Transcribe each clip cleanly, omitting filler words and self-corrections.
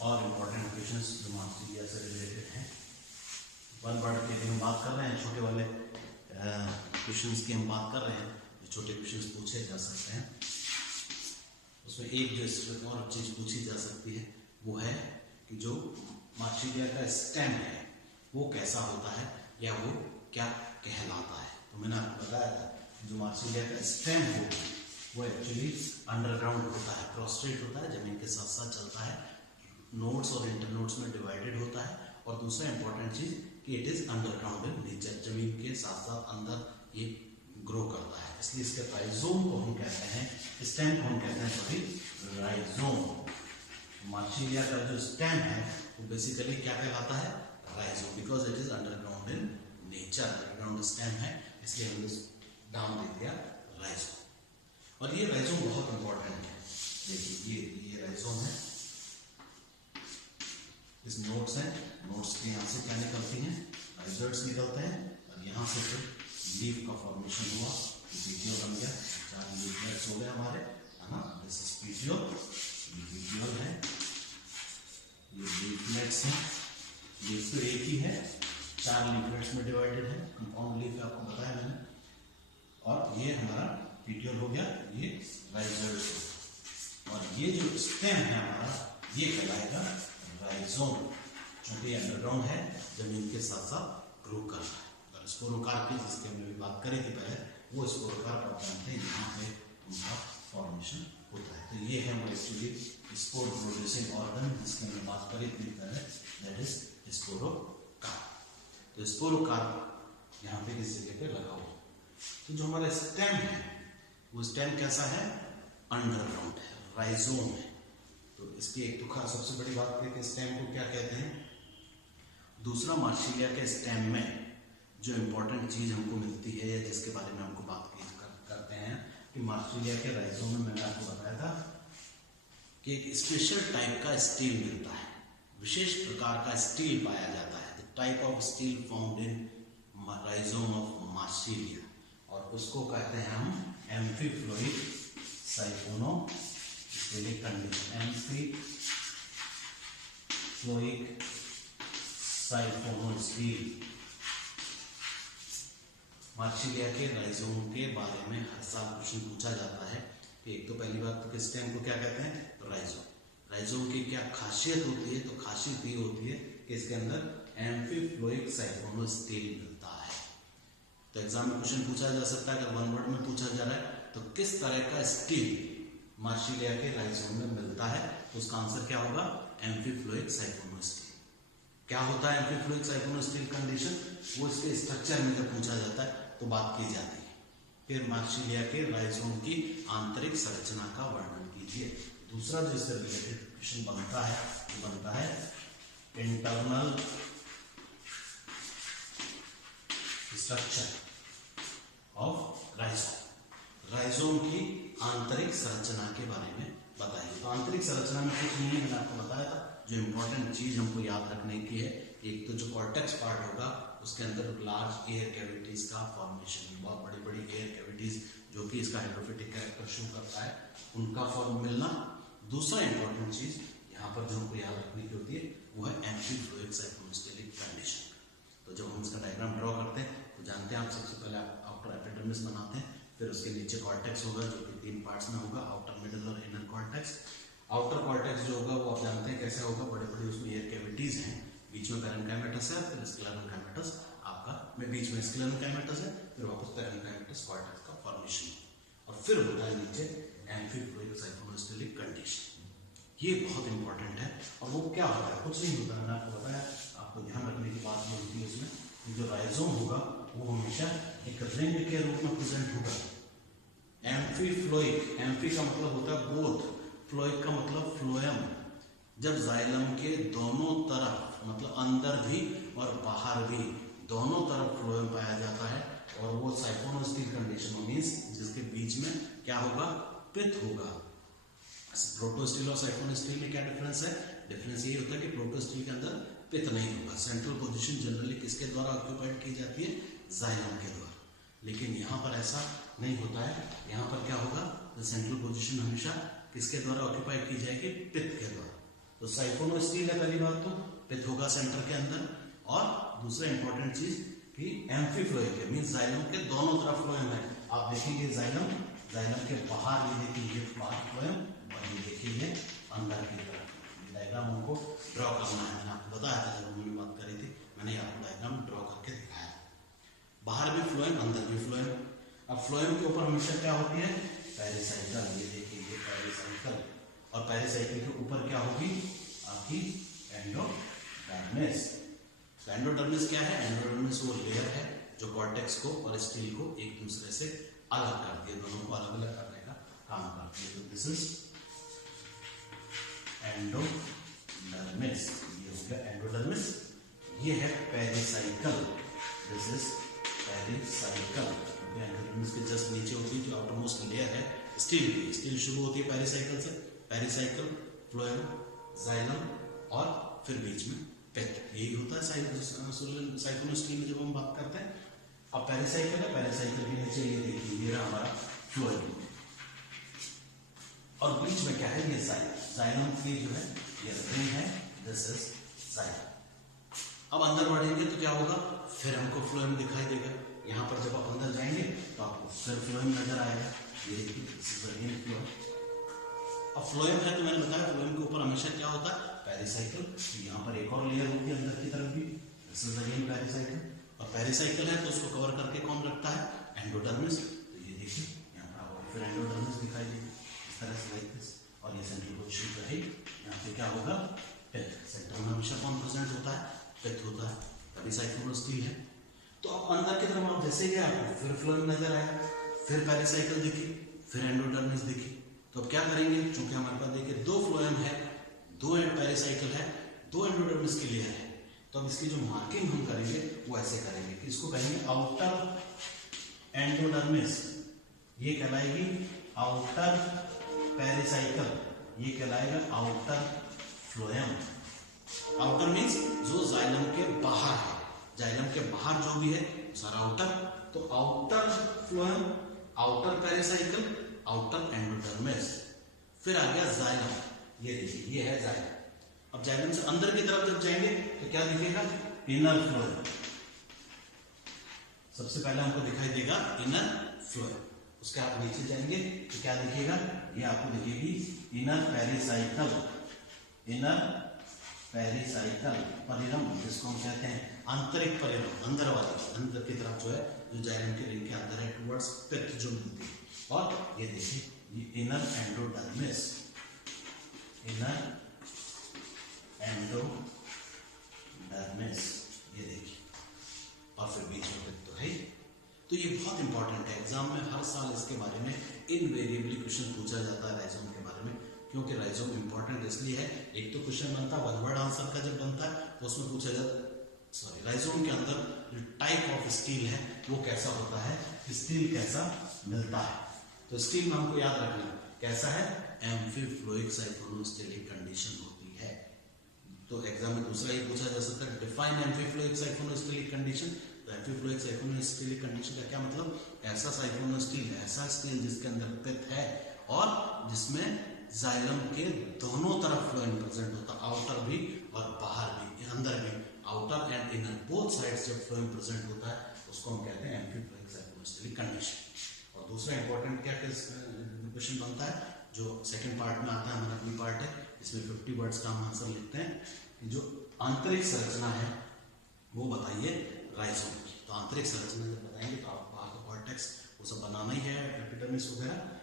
और important questions जो मार्क्सिलिया से रिलेटेड हैं। वन वर्ड के लिए हम बात कर रहे हैं, छोटे वाले क्वेश्चंस की हम बात कर रहे हैं, जो छोटे क्वेश्चंस पूछे जा सकते हैं। उसमें एक जो इसमें और चीज़ पूछी जा सकती है वो है कि जो मार्क्सिलिया का स्टेम है वो कैसा होता है या वो क्या कहलाता है। तो मैंने आपको बताया था जो मार्क्सिलिया का स्टेम हो वो एक्चुअली अंडरग्राउंड होता है, प्रोस्ट्रेट होता है, जमीन के साथ साथ चलता है, नोड्स और इंटरनोड्स में डिवाइडेड होता है। और दूसरा इंपॉर्टेंट चीज कि it is underground in nature, जमीन के साथ साथ अंदर ये ग्रो करता है, इसलिए इसके राइजोम को हम कहते हैं, स्टेम को हम कहते हैं सॉरी राइजोम। मार्क्सिलिया का जो स्टेम है वो बेसिकली क्या कहलाता है, rhizome, because it is underground in nature, underground stem है, इसलिए हमने नाम दे दिया राइजोम। और ये राइजोम बहुत इंपॉर्टेंट है। देखिए ये राइजोम है, इस नोट्स हैं, नोट्स के यहाँ से क्या निकलती हैं, राइजोइड्स निकलते हैं, और यहाँ से फिर लीफ का फॉर्मेशन हुआ, वीडियो बन गया, 4 लीफलेट्स हो गए हमारे, है ना। दिस इज वीडियो, वीडियो है, ये लीफलेट्स हैं, लीफ तो एक ही है, 4 लीफलेट्स में डिवाइडेड है, कंपाउंड लीफ आपको बताया मैंने। और ये हमारा वीडियो हो गया, ये राइजोइड्स हो, और ये जो स्टेम है हमारा ये कहलाएगा राइजोम, क्योंकि अंडरग्राउंड है, जमीन के साथ साथ ग्रो कर रहा है। और स्पोरोकार की जिसके हमने भी बात करी थी पहले, वो स्पोरोकार आप जानते हैं, यहाँ पे उनका फॉर्मेशन होता है। तो ये है वो एक्चुअली स्पोर प्रोड्यूसिंग ऑर्गन जिसकी हमने बात करी थी पहले, दैट इज स्पोरोकार। तो स्पोरोकार यहाँ पे इस जगह पे लगा हुआ। तो जो हमारा स्टेम है वो स्टेम कैसा है, अंडरग्राउंड है, राइजोम है। तो इसकी एक तो सबसे बड़ी बात है कि स्टेम को क्या कहते हैं। दूसरा, मार्क्सिलिया के स्टेम में जो इम्पोर्टेंट चीज हमको मिलती है या जिसके बारे में हमको बात करते हैं कि मार्क्सिलिया के राइजोम में मैंने आपको बताया था कि एक स्पेशल टाइप का स्टील मिलता है, विशेष प्रकार का स्टील पाया जाता है, the type of stele found in rhizome of Marsilea, और उसको कहते हैं हम एम्फीफ्लोइक साइफोनो कंडीशन, एम्फीफ्लोइक साइफोनो स्टील। मार्क्सिलिया के राइजोम के बारे में हर साल क्वेश्चन पूछा जाता है कि एक तो पहली बात तो स्टेम को क्या कहते हैं, राइजोम। राइजोम की क्या खासियत होती है, तो खासियत ये होती है कि इसके अंदर एम्फीफ्लोइक साइफोनो स्टील मिलता है। तो एग्जाम में क्वेश्चन पूछा जा सकता है, अगर वन वर्ड में पूछा जा रहा है तो किस तरह का स्टील मार्क्सिलिया के राइजोम में मिलता है, तो उसका आंसर क्या होगा, एम्फीफ्लोइक साइफोनो स्टील। क्या होता है एम्फीफ्लोइक साइफोनो स्टील कंडीशन, वो इसके स्ट्रक्चर में जब पूछा जाता है तो बात की जाती है। फिर मार्क्सिलिया के राइजोम की आंतरिक संरचना का वर्णन कीजिए। दूसरा जो इससे रिलेटेड क्वेश्चन बनता है वो बनता है internal structure of rhizome. Rhizome की आंतरिक संरचना के बारे में बताइए। तो आंतरिक संरचना में कुछ नहीं है, मैंने आपको बताया था, जो इंपॉर्टेंट चीज हमको याद रखने की है, एक तो जो कॉर्टेक्स पार्ट होगा उसके अंदर लार्ज एयर कैविटीज का फॉर्मेशन, बहुत बड़ी बड़ी एयर कैविटीज जो कि इसका हाइड्रोफिटिक कैरेक्टर शो करता है, उनका फॉर्म मिलना। दूसरा इंपॉर्टेंट चीज यहाँ पर जो हमको याद रखने की होती है वो है एम्फीफ्लोइक साइफोनोस्टेलिक कंडीशन। तो जब हम इसका डायग्राम ड्रॉ करते हैं तो जानते हैं आप, सबसे पहले आप आउटर एपिडर्मिस बनाते हैं, फिर उसके नीचे कॉर्टेक्स होगा जो कि 3 पार्ट्स में होगा, आउटर, मिडल और इनर कॉर्टेक्स। आउटर कॉर्टेक्स जो होगा वो आप जानते हैं कैसे होगा, बड़े बड़े उसमें एयर कैविटीज हैं, बीच में पैरेन्काइमेटस है, फिर स्क्लेरेन्काइमेटस आपका में बीच में स्क्लेरेन्काइमेटस है, फिर वापस पैरेन्काइमेटस कॉर्टेक्स का फॉर्मेशन, और फिर होता है नीचे एम्फीफ्लोइक साइफोनोस्टेलिक कंडीशन। ये बहुत इंपॉर्टेंट है। और वो क्या होता है, कुछ नहीं होता, मैंने आपको बताया, आपको ध्यान रखने की बात ये होती है उसमें जो राइजोम होगा वो हमेशा एक रिंग के रूप में प्रेजेंट होगा। एम्फीफ्लोइक, एम्फी का मतलब होता है बोथ, फ्लोइक का मतलब फ्लोएम। जब जाइलम के दोनों तरफ, मतलब अंदर भी और बाहर भी दोनों तरफ फ्लोएम पाया जाता है, और वो साइफोनोस्टील कंडीशन मींस जिसके बीच में क्या होगा, पित्त होगा। प्रोटोस्टील और साइफोनोस्टील में क्या डिफरेंस है, डिफरेंस ये होता है कि प्रोटोस्टील के अंदर पित्त नहीं होगा। सेंट्रल पोजीशन जनरली किसके द्वारा ऑक्यूपाइड की जाती है, जाइलम के द्वारा, लेकिन यहाँ पर ऐसा नहीं होता है। यहाँ पर क्या होगा, सेंट्रल पोजीशन हमेशा किसके द्वारा ऑक्यूपाइड की जाएगी, पित्त के द्वारा। तो साइफोनोस्टील है पहली बात, तो पिथ होगा सेंटर के अंदर। और दूसरा इंपॉर्टेंट चीज कि एम्फीफ्लोएम है, मींस जाइलम के दोनों तरफ फ्लोएम है। आप देखेंगे जाइलम के बाहर, ये देखिए ये बाहर फ्लोएम, और ये देखिए ये अंदर की तरफ। ये डायग्राम हमको ड्रॉ करना है, मैंने आपको बताया था जब हमने बात करी थी, मैंने आपको डायग्राम ड्रॉ करके दिखाया। बाहर भी फ्लोएम, अंदर भी फ्लोएम। अब फ्लोएम के ऊपर हमेशा क्या होती है, पेरिसाइकल। ये देखिए ये पेरिसाइकल, और पेरिसाइकल के ऊपर क्या होगी आपकी एंडोडर्मिस। तो एंडोडर्मिस क्या है, एंडोडर्मिस वो लेयर है जो कॉर्टेक्स को और स्टील को एक दूसरे से अलग करती है, दोनों को अलग अलग करने का काम करती है। तो दिस इज एंडोडर्मिस, ये हो गया एंडोडर्मिस। ये है pericycle, this is pericycle. Endodermis के जस्ट नीचे होती है जो आउटरमोस्ट लेयर है स्टील की। स्टील शुरू होती है पेरिसाइकल से, पेरिसाइकल, फ्लोएम, जाइलम, और फिर बीच में पिथ। यही होता है साइफोनोस्टील में जब हम बात करते हैं। अब पेरिसाइकल है, पेरिसाइकल के नीचे ये देखिए ये रहा हमारा फ्लोएम, और बीच में क्या है, ये जाइलम की जो है ये रिंग है, दिस इज जाइलम। अब अंदर बढ़ेंगे तो क्या होगा, फिर हमको फ्लोएम दिखाई देगा। यहाँ पर जब आप अंदर जाएंगे तो आपको फिर फ्लोएम नजर आएगा। ये देखिए दिस इज अगेन फ्लोएम। अब फ्लोएम है तो मैंने बताया फ्लोएम के ऊपर हमेशा क्या होता है, पेरिसाइकल। तो यहाँ पर एक और लेयर होती है अंदर की तरफ भी, दिस इज अगेन पेरिसाइकल। और पेरिसाइकल है तो उसको कवर करके कौन रखता है, एंडोडर्मिस। तो ये देखिए यहाँ पर आपको फिर एंडोडर्मिस दिखाई देगी इस तरह से, लाइक दिस। और ये सेंट्रल पोजीशन पे है, यहाँ पे क्या होगा, पिथ। सेंटर में हमेशा कौन प्रेजेंट होता है, पिथ होता है, तभी साइफोनोस्टील है। तो अब अंदर की तरफ आप जैसे गए आपको फिर फ्लोएम नजर आया, फिर पेरिसाइकल दिखी, फिर एंडोडर्मिस दिखी। तो अब क्या करेंगे, चूंकि हमारे पास देखिए दो फ्लोएम है, दो पेरिसाइकल है, दो एंडोडर्मिस की लेयर है, तो अब इसकी जो मार्किंग हम करेंगे वो ऐसे करेंगे कि इसको कहेंगे आउटर एंडोडर्मिस, ये कहलाएगी आउटर पेरिसाइकल, ये कहलाएगा आउटर फ्लोएम। आउटर मीन्स जो जाइलम के बाहर है, जाइलम के बाहर जो भी है सारा आउटर। तो outer phloem, outer pericycle, outer endodermis. फिर आ गया जाइलम, ये देखिए ये है जाइलम। अब जाइलम से अंदर की तरफ जब जाएंगे तो क्या दिखेगा, इनर फ्लोएम। सबसे पहले हमको दिखाई देगा इनर फ्लोएम। उसके आप नीचे जाएंगे तो क्या दिखेगा, ये आपको दिखेगी इनर पेरिसाइकल, इनर पेरिसाइकल परिरम, जिसको हम कहते हैं आंतरिक परिरम, अंदर वाला, अंदर की तरफ जो है, जो जाइलम के रिंग के अंदर है, टुवर्ड्स पिथ जो मिलती है। और ये देखिए ये इनर एंडोडर्मिस, इनर एंडोडर्मिस, ये देखिए, और फिर बीच में पिथ तो है। तो ये बहुत इंपॉर्टेंट है, एग्जाम में हर साल इसके बारे में इनवेरिएबली क्वेश्चन पूछा जाता है राइजोम के बारे में। क्योंकि राइजोम इंपॉर्टेंट इसलिए है, एक तो क्वेश्चन बनता है वन वर्ड आंसर का, जब बनता है तो उसमें पूछा जाता है राइजोम के अंदर जो टाइप ऑफ स्टील है वो कैसा होता है, स्टील कैसा मिलता है। तो स्टील में हमको याद रखना कैसा है, एम्फीफ्लोइक साइफोनोस्टेलिक कंडीशन होती है। तो एग्जाम में दूसरा ही पूछा जा सकता है, डिफाइन एम्फीफ्लोइक साइफोनोस्टेलिक कंडीशन। तो एम्फीफ्लोइक साइफोनोस्टेलिक कंडीशन का क्या मतलब, ऐसा साइफोनोस्टील, ऐसा स्टील जिसके अंदर पिथ है और जिसमें जाइलम के दोनों तरफ फ्लोएम प्रेजेंट होता है, आउटर भी और बाहर भी, अंदर भी, outer and inner both sides जब फ्लोएम प्रेजेंट होता है उसको हम कहते हैं एम्फीफ्लोइक साइफोनोस्टेलिक कंडीशन। और दूसरा इंपॉर्टेंट क्या क्वेश्चन बनता है, जो सेकंड पार्ट में आता है, हमारा अगली पार्ट है, इसमें 50 वर्ड्स का हम आंसर लिखते हैं कि जो आंतरिक संरचना है वो बताइए राइजोम की। तो आंतरिक संरचना जब बताएंगे तो आपको आपका कॉर्टेक्स वो सब बनाना ही है, एपिडर्मिस वगैरह।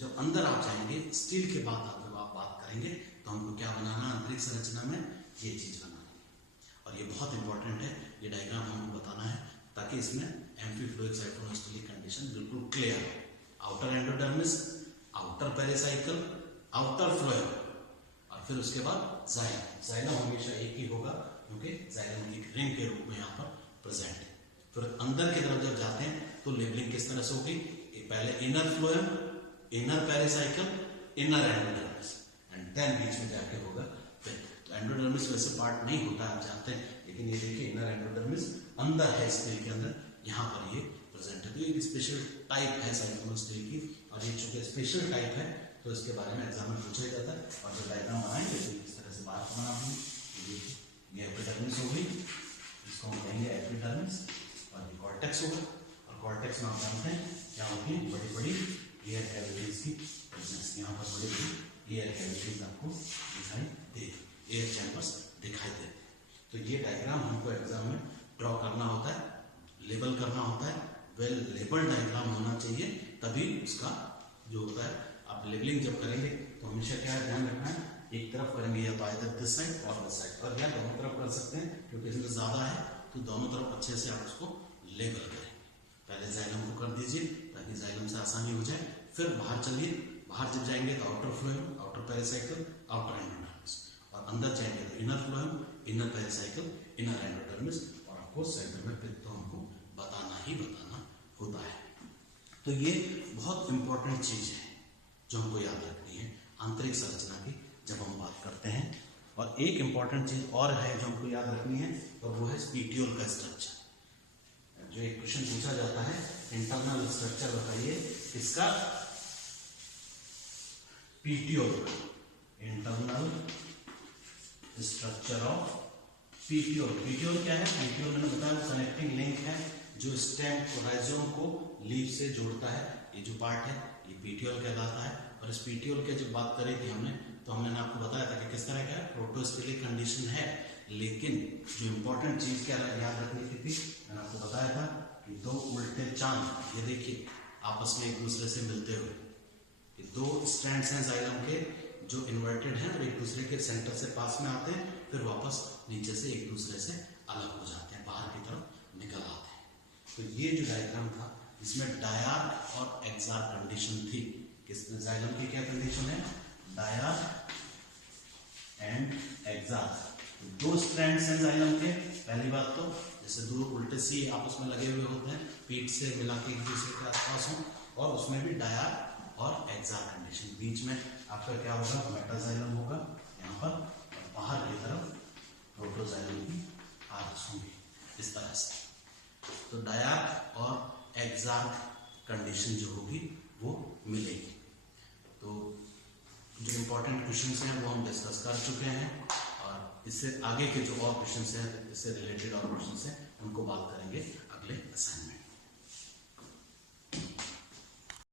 जब अंदर आप जाएंगे स्टील के बाद जब आप बात करेंगे तो हमको क्या बनाना है आंतरिक संरचना में, ये चीज बनानी है। और ये बहुत इंपॉर्टेंट है, ये डायग्राम हमको बताना है ताकि इसमें एम्फीफ्लोइक साइफोनोस्टेलिक कंडीशन बिल्कुल क्लियर हो। Outer endodermis, outer pericycle, outer phloem, और फिर उसके बाद जाइलम। जाइलम हमेशा एक ही होगा क्योंकि जाइलम एक रिंग के रूप में यहाँ पर प्रेजेंट है। फिर अंदर की तरफ जब जाते हैं तो लेबलिंग किस तरह से होगी, पहले inner phloem, inner pericycle, inner endodermis, and then बीच में जाके होगा पिथ। तो एंडोडर्मिस वैसे पार्ट नहीं होता आप जानते हैं, लेकिन ये देखिए इनर एंडोडर्मिस अंदर है स्टील के अंदर, यहाँ पर ये प्रेजेंट है। तो एक स्पेशल टाइप है साइफोनोस्टील की, और ये चूंकि स्पेशल टाइप है तो इसके बारे में एग्जाम में पूछा जाता है। और जो डायग्राम बनाएंगे तो इस तरह से से बाहर को बना दूंगी। ये एपिडर्मिस हो गई, इसको हम कहेंगे एपिडर्मिस, और ये कॉर्टेक्स होगा। और कॉर्टेक्स में आप जानते हैं क्या होती है, बड़ी बड़ी एयर कैविटीज की प्रेजेंस। यहाँ पर बड़ी बड़ी एयर कैविटीज आपको दिखाई दे, एयर चैम्बर्स दिखाई दे। तो ये डायग्राम हमको एग्जाम में ड्रॉ करना होता है, लेबल करना होता है। वेल लेबल डायग्राम होना चाहिए, तभी उसका जो होता है, आप लेबलिंग जब करेंगे तो हमेशा क्या ध्यान रखना है, एक तरफ करेंगे या तो आइदर दिस साइड और दिस साइड, और या दोनों तरफ कर सकते हैं, क्योंकि इसमें ज्यादा है तो दोनों तरफ अच्छे से आप उसको लेबल करें। पहले जाइलम को कर दीजिए ताकि जाइलम से आसानी हो जाए। फिर बाहर चलिए, बाहर जब जाएंगे तो outer phloem, outer pericycle, outer endodermis, और अंदर जाएंगे तो inner phloem, inner pericycle, inner endodermis, और आपको सेंटर में फिर तो हमको बताना ही बताना होता है। तो ये बहुत इंपॉर्टेंट चीज है जो हमको याद रखनी है आंतरिक संरचना की जब हम बात करते हैं। और एक इंपॉर्टेंट चीज और है जो हमको याद रखनी है, और वो है स्पीटियोल का स्ट्रक्चर। जो एक क्वेश्चन पूछा जाता है, इंटरनल स्ट्रक्चर बताइए इसका, petiole, internal structure of petiole. Petiole क्या है? पीटियोल मैंने बताया कनेक्टिंग लिंक है जो स्टेम को, राइजोम को लीफ से जोड़ता है। ये जो पार्ट है ये पीटियोल कहलाता है। और इस पीटियोल की जब बात करी थी हमने, तो हमने आपको बताया था कि किस तरह का है, प्रोटोस्टेलिक कंडीशन है। लेकिन जो इंपॉर्टेंट चीज क्या याद रखनी थी, मैंने आपको बताया था कि दो उल्टे चांद, ये देखिए आपस में एक दूसरे से मिलते हुए, ये दो स्ट्रैंड्स हैं जाइलम के जो इन्वर्टेड हैं और एक दूसरे के सेंटर से पास में आते हैं, फिर वापस नीचे से एक दूसरे से अलग हो जाते हैं, बाहर की तरफ निकल आते हैं। तो ये जो डायग्राम था इसमें डायार्क और एक्सार्क कंडीशन थी। किसमें? जाइलम की क्या कंडीशन है? डायार्क एंड एक्सार्क। दो स्ट्रैंड्स हैं जाइलम के। पहली बात तो जैसे दो उल्टे सी आपस में लगे हुए होते हैं, पीठ से मिला के एक दूसरे के आसपास हो, और उसमें भी डायार्क और एक्सार्क कंडीशन। बीच में आपका क्या होगा? मेटाजाइलम होगा यहाँ पर, और बाहर की तरफ प्रोटोजाइलम की आर्च होंगी इस तरह से। तो डायार्क और एक्सार्क कंडीशन जो होगी वो मिलेगी। तो जो इम्पोर्टेंट क्वेश्चंस हैं वो हम डिस्कस कर चुके हैं, और इससे आगे के जो और क्वेश्चंस हैं, इससे रिलेटेड और क्वेश्चंस हैं, उनको बात करेंगे अगले असाइनमेंट।